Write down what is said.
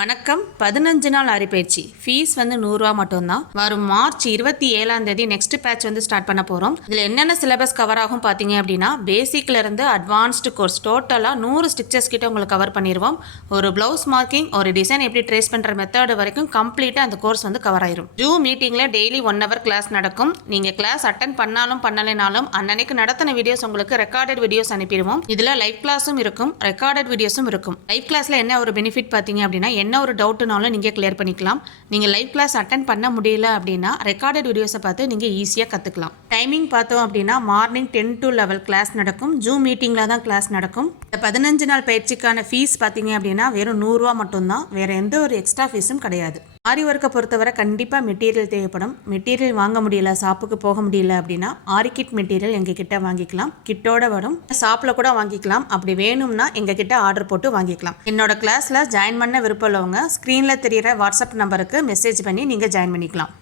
வணக்கம். 15 நாள் அரிப்பயிற்சி ஃபீஸ் வந்து 100 ரூபா மட்டும்தான். வரும் மார்ச் 27ஆம் தேதி நெக்ஸ்ட் பேட்ச் வந்து ஸ்டார்ட் பண்ண போகிறோம். இதில் என்னென்ன சிலபஸ் கவர் ஆகும் பார்த்தீங்க அப்படின்னா, பேசிக்லேருந்து அட்வான்ஸ்டு கோர்ஸ் டோட்டலாக 100 ஸ்டிச்சஸ் கிட்ட உங்களுக்கு கவர் பண்ணிடுவோம். ஒரு ப்ளவுஸ் மார்க்கிங், ஒரு டிசைன் எப்படி ட்ரேஸ் பண்ணுற மெத்தட் வரைக்கும் கம்ப்ளீட்டாக அந்த கோர்ஸ் வந்து கவர் ஆயிரும். ஜூம் மீட்டிங்கில் டெய்லி 1 hour கிளாஸ் நடக்கும். நீங்கள் கிளாஸ் அட்டன் பண்ணாலும் பண்ணலைனாலும் அன்னன்னைக்கு நடத்தின வீடியோஸ் உங்களுக்கு ரெக்கார்டட் வீடியோஸ் அனுப்பிடுவோம். இதில் லைவ் கிளாஸும் இருக்கும், ரெக்கார்டட் வீடியோஸும் இருக்கும். லைவ் கிளாஸில் என்ன ஒரு பெனிஃபிட் பார்த்தீங்க அப்படின்னா, என்ன ஒரு டவுட்னாலும் நீங்கள் கிளியர் பண்ணிக்கலாம். நீங்கள் லைவ் கிளாஸ் அட்டன் பண்ண முடியல அப்படின்னா ரெக்கார்டட் வீடியோஸை பார்த்து நீங்கள் ஈஸியாக கற்றுக்கலாம். டைமிங் பார்த்தோம் அப்படின்னா மார்னிங் 10 to 11 கிளாஸ் நடக்கும். ஜூம் மீட்டிங்கில் தான் கிளாஸ் நடக்கும். இந்த 15 நாள் பயிற்சிக்கான ஃபீஸ் பார்த்தீங்க அப்படின்னா வெறும் 100 ரூபா மட்டும்தான். வேறு எந்த ஒரு எக்ஸ்ட்ரா ஃபீஸும் கிடையாது. ஆரி ஒர்க்கை பொறுத்தவரை கண்டிப்பாக மெட்டீரியல் தேவைப்படும். மெட்டீரியல் வாங்க முடியல, ஷாப்புக்கு போக முடியல அப்படின்னா ஆரி கிட் மெட்டீரியல் எங்கள் கிட்ட வாங்கிக்கலாம். கிட்டோட வரும். ஷாப்பில் கூட வாங்கிக்கலாம். அப்படி வேணும்னா எங்கள் கிட்ட ஆர்டர் போட்டு வாங்கிக்கலாம். என்னோட கிளாஸில் ஜாயின் பண்ண விருப்பம் உள்ளவங்க ஸ்க்ரீனில் தெரிகிற வாட்ஸ்அப் நம்பருக்கு மெசேஜ் பண்ணி நீங்கள் ஜாயின் பண்ணிக்கலாம்.